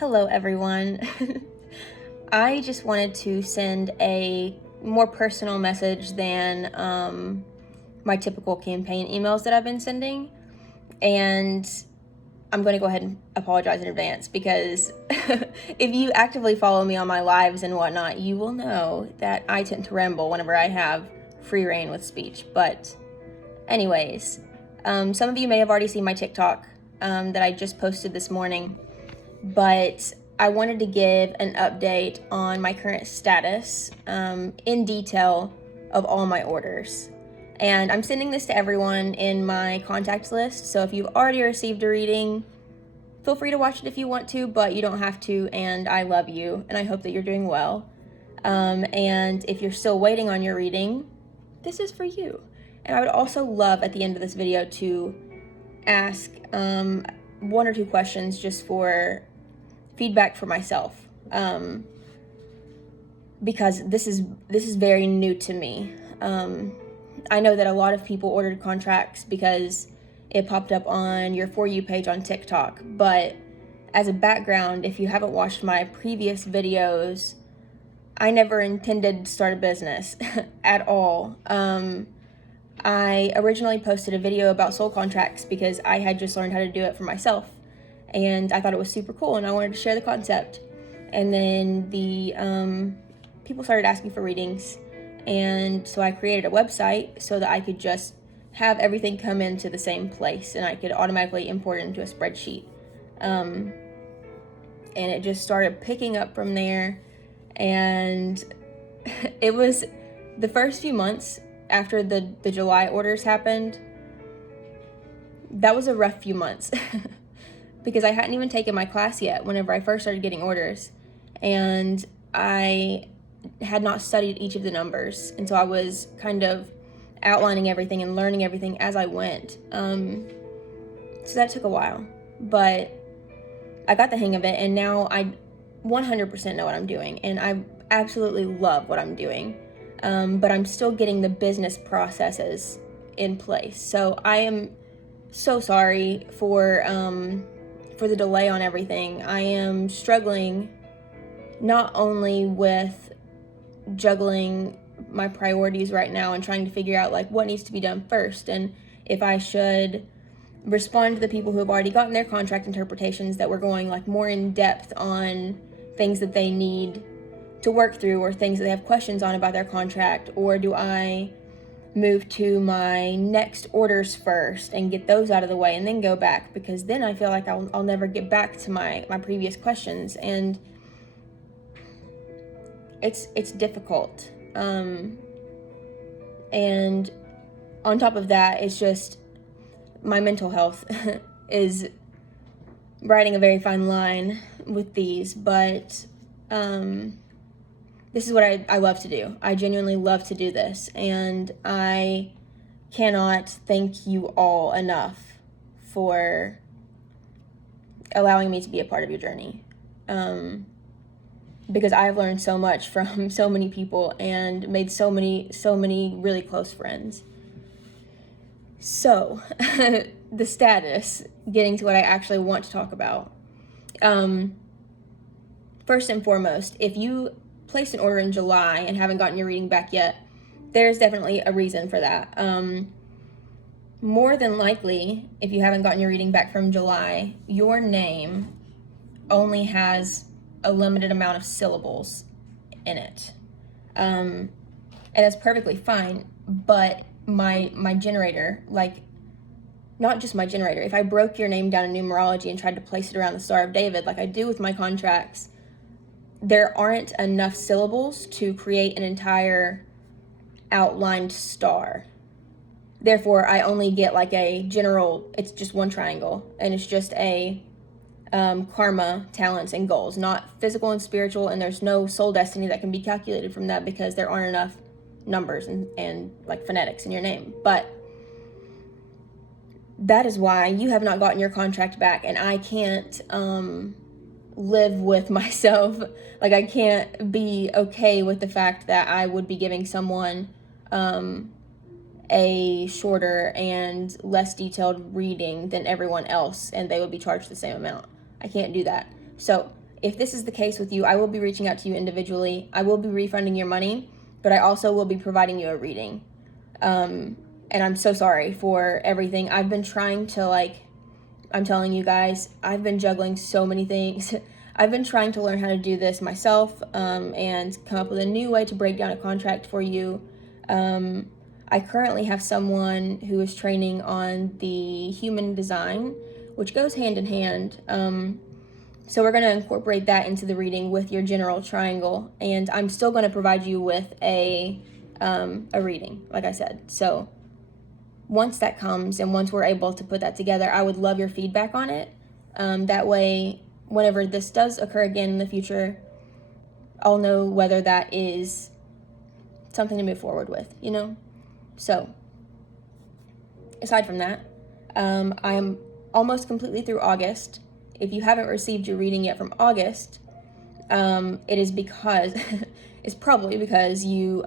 Hello, everyone. I just wanted to send a more personal message than my typical campaign emails that I've been sending. And I'm going to go ahead and apologize in advance because if you actively follow me on my lives and whatnot, you will know that I tend to ramble whenever I have free reign with speech. But anyways, some of you may have already seen my TikTok that I just posted this morning, but I wanted to give an update on my current status in detail of all my orders. And I'm sending this to everyone in my contacts list, so if you've already received a reading, feel free to watch it if you want to, but you don't have to, and I love you, and I hope that you're doing well. And if you're still waiting on your reading, this is for you. And I would also love at the end of this video to ask one or two questions just for feedback for myself, because this is very new to me. I know that a lot of people ordered contracts because it popped up on your For You page on TikTok, but as a background, if you haven't watched my previous videos, I never intended to start a business at all. I originally posted a video about soul contracts because I had just learned how to do it for myself, and I thought it was super cool, and I wanted to share the concept. And then the people started asking for readings, and so I created a website so that I could just have everything come into the same place, and I could automatically import it into a spreadsheet. And it just started picking up from there, and it was the first few months after the July orders happened. That was a rough few months because I hadn't even taken my class yet whenever I first started getting orders, and I had not studied each of the numbers, and so I was kind of outlining everything and learning everything as I went. So that took a while, but I got the hang of it, and now I 100% know what I'm doing, and I absolutely love what I'm doing. But I'm still getting the business processes in place. So I am so sorry for the delay on everything. I am struggling not only with juggling my priorities right now and trying to figure out like what needs to be done first, and if I should respond to the people who have already gotten their contract interpretations that were going like more in depth on things that they need to work through or things that they have questions on about their contract, or do I move to my next orders first and get those out of the way and then go back, because then I feel like I'll never get back to my previous questions, and it's difficult. And on top of that, it's just my mental health is riding a very fine line with these, but this is what I love to do. I genuinely love to do this, and I cannot thank you all enough for allowing me to be a part of your journey, because I've learned so much from so many people and made so many really close friends. So the status, getting to what I actually want to talk about. First and foremost, if you placed an order in July and haven't gotten your reading back yet, there's definitely a reason for that. More than likely, if you haven't gotten your reading back from July, your name only has a limited amount of syllables in it. And that's perfectly fine, but my generator, like, not just my generator, if I broke your name down in numerology and tried to place it around the Star of David like I do with my contracts, there aren't enough syllables to create an entire outlined star. Therefore, I only get like a general, it's just one triangle, and it's just a karma, talents, and goals, not physical and spiritual, and there's no soul destiny that can be calculated from that because there aren't enough numbers and like phonetics in your name. But that is why you have not gotten your contract back, and I can't live with myself. Like, I can't be okay with the fact that I would be giving someone a shorter and less detailed reading than everyone else, and they would be charged the same amount. I can't do that. So if this is the case with you, I will be reaching out to you individually. I will be refunding your money, but I also will be providing you a reading. And I'm so sorry for everything. I've been trying to, I'm telling you guys, I've been juggling so many things. I've been trying to learn how to do this myself, and come up with a new way to break down a contract for you. I currently have someone who is training on the human design, which goes hand in hand. So we're going to incorporate that into the reading with your general triangle, and I'm still going to provide you with a reading, like I said. So once that comes and once we're able to put that together, I would love your feedback on it. That way, whenever this does occur again in the future, I'll know whether that is something to move forward with, you know? So, aside from that, I am almost completely through August. If you haven't received your reading yet from August, it is because, it's probably because you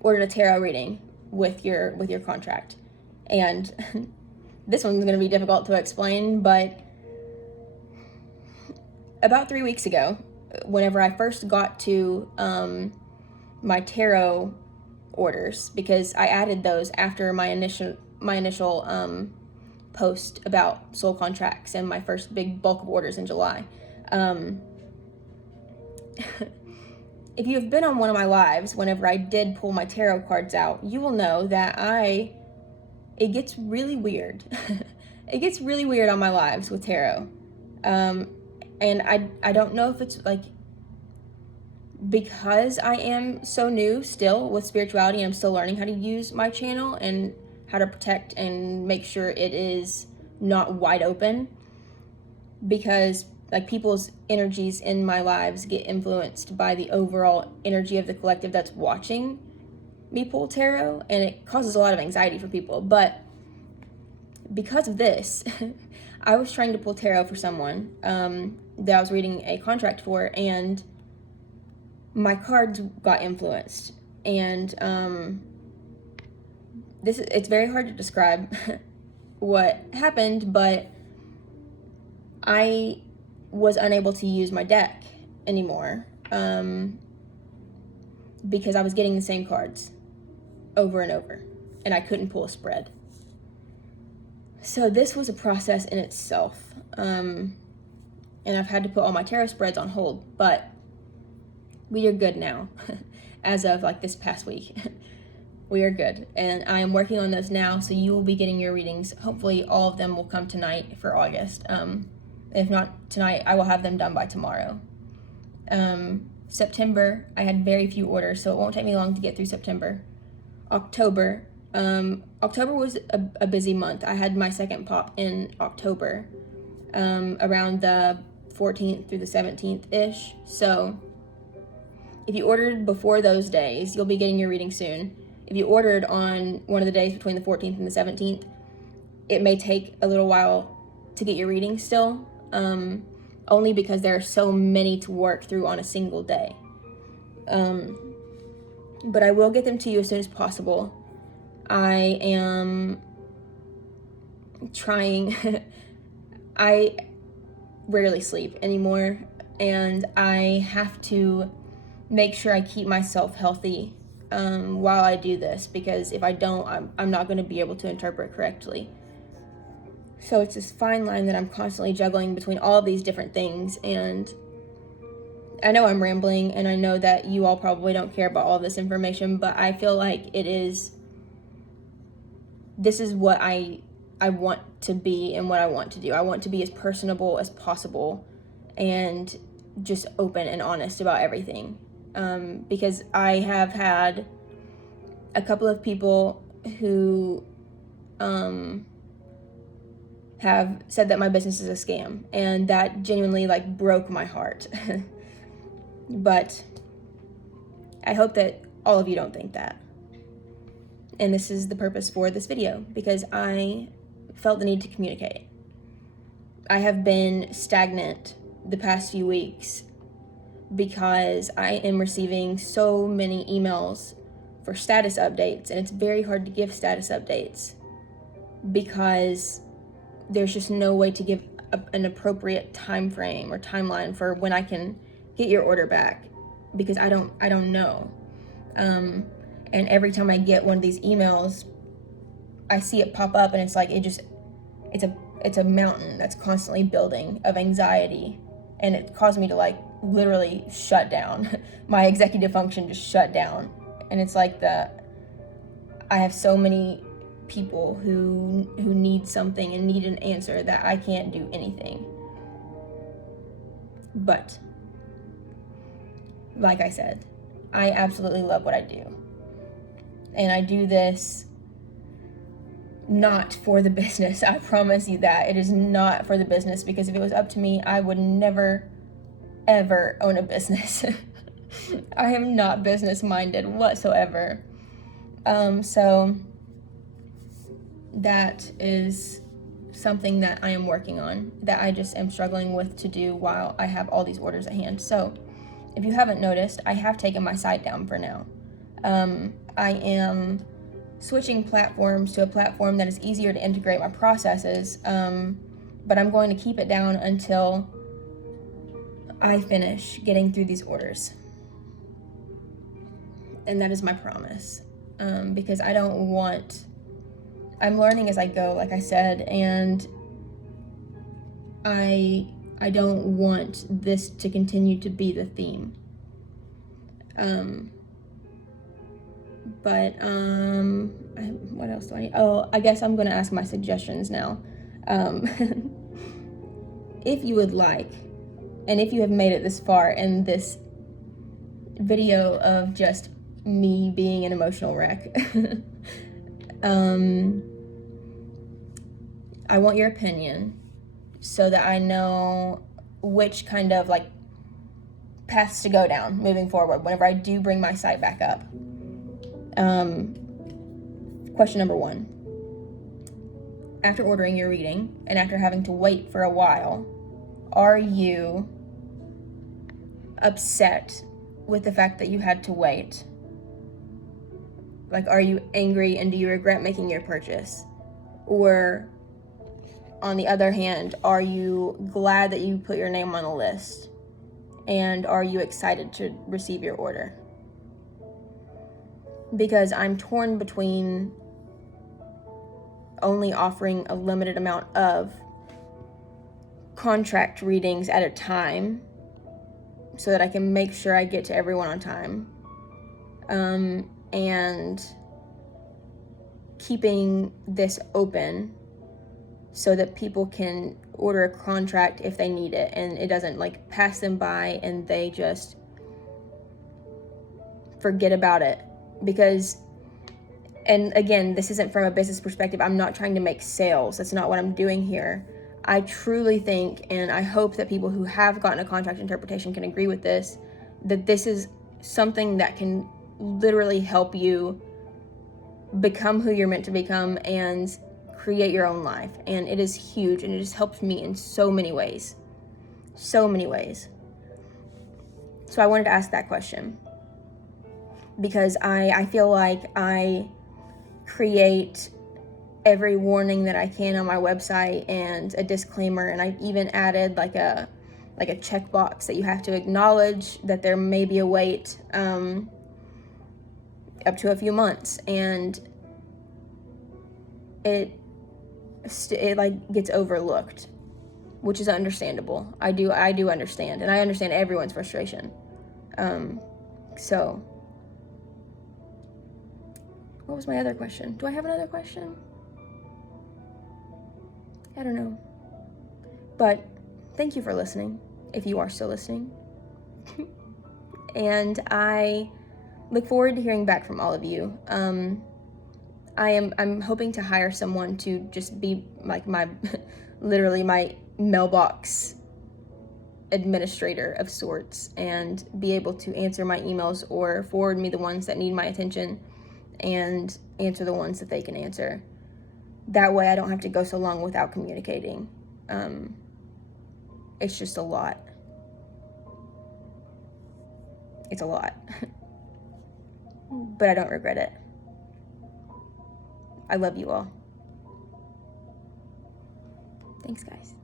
ordered a tarot reading with your contract. And this one's going to be difficult to explain, but about 3 weeks ago, whenever I first got to my tarot orders, because I added those after my initial post about soul contracts and my first big bulk of orders in July. If you have been on one of my lives, whenever I did pull my tarot cards out, you will know that it gets really weird. It gets really weird on my lives with tarot. And I don't know if it's because I am so new still with spirituality, and I'm still learning how to use my channel and how to protect and make sure it is not wide open, because people's energies in my lives get influenced by the overall energy of the collective that's watching me pull tarot, and it causes a lot of anxiety for people. But because of this, I was trying to pull tarot for someone that I was reading a contract for, and my cards got influenced. And it's very hard to describe what happened, but I was unable to use my deck anymore because I was getting the same cards over and over, and I couldn't pull a spread. So this was a process in itself, and I've had to put all my tarot spreads on hold, but we are good now. As of this past week, we are good, and I am working on those now, so you will be getting your readings. Hopefully all of them will come tonight for August. If not tonight, I will have them done by tomorrow. September, I had very few orders, so it won't take me long to get through September. October was a busy month. I had my second pop in October, around the 14th through the 17th-ish. So if you ordered before those days, you'll be getting your reading soon. If you ordered on one of the days between the 14th and the 17th, it may take a little while to get your reading still, only because there are so many to work through on a single day. But I will get them to you as soon as possible. I am trying. I rarely sleep anymore, and I have to make sure I keep myself healthy while I do this, because if I don't, I'm not going to be able to interpret correctly. So it's this fine line that I'm constantly juggling between all of these different things, and I know I'm rambling, and I know that you all probably don't care about all this information, but I feel like this is what I want to be and what I want to do. I want to be as personable as possible and just open and honest about everything, because I have had a couple of people who have said that my business is a scam, and that genuinely broke my heart. But I hope that all of you don't think that. And this is the purpose for this video, because I felt the need to communicate. I have been stagnant the past few weeks because I am receiving so many emails for status updates, and it's very hard to give status updates because there's just no way to give an appropriate time frame or timeline for when I can get your order back, because I don't know. And every time I get one of these emails, I see it pop up, and it's like it's a mountain that's constantly building of anxiety, and it caused me to like literally shut down. My executive function just shut down, and it's like I have so many people who need something and need an answer that I can't do anything. But like I said, I absolutely love what I do, and I do this not for the business. I promise you that it is not for the business, because if it was up to me, I would never ever own a business. I am not business minded whatsoever. So that is something that I am working on, that I just am struggling with to do while I have all these orders at hand. So if you haven't noticed, I have taken my site down for now. I am switching platforms to a platform that is easier to integrate my processes, but I'm going to keep it down until I finish getting through these orders. And that is my promise, because I'm learning as I go, like I said, and I don't want this to continue to be the theme. What else do I need? Oh, I guess I'm going to ask my suggestions now. If you would like, and if you have made it this far in this video of just me being an emotional wreck, I want your opinion so that I know which kind of like paths to go down moving forward whenever I do bring my site back up. Question number 1. After ordering your reading and after having to wait for a while, are you upset with the fact that you had to wait? Like, are you angry and do you regret making your purchase? Or on the other hand, are you glad that you put your name on the list? And are you excited to receive your order? Because I'm torn between only offering a limited amount of contract readings at a time so that I can make sure I get to everyone on time, and keeping this open so that people can order a contract if they need it and it doesn't like pass them by and they just forget about it. Because, and again, this isn't from a business perspective, I'm not trying to make sales, that's not what I'm doing here. I truly think, and I hope that people who have gotten a contract interpretation can agree with this, that this is something that can literally help you become who you're meant to become and create your own life. And it is huge, and it has helped me in so many ways. So many ways. So I wanted to ask that question, because I feel like I create every warning that I can on my website and a disclaimer, and I've even added like a checkbox that you have to acknowledge that there may be a wait up to a few months, and it like gets overlooked, which is understandable. I do understand, and I understand everyone's frustration. So what was my other question? Do I have another question? I don't know. But thank you for listening, if you are still listening. And I look forward to hearing back from all of you. I'm hoping to hire someone to just be like my literally my mailbox administrator of sorts, and be able to answer my emails or forward me the ones that need my attention and answer the ones that they can answer. That way I don't have to go so long without communicating. It's just a lot. It's a lot. But I don't regret it. I love you all. Thanks, guys.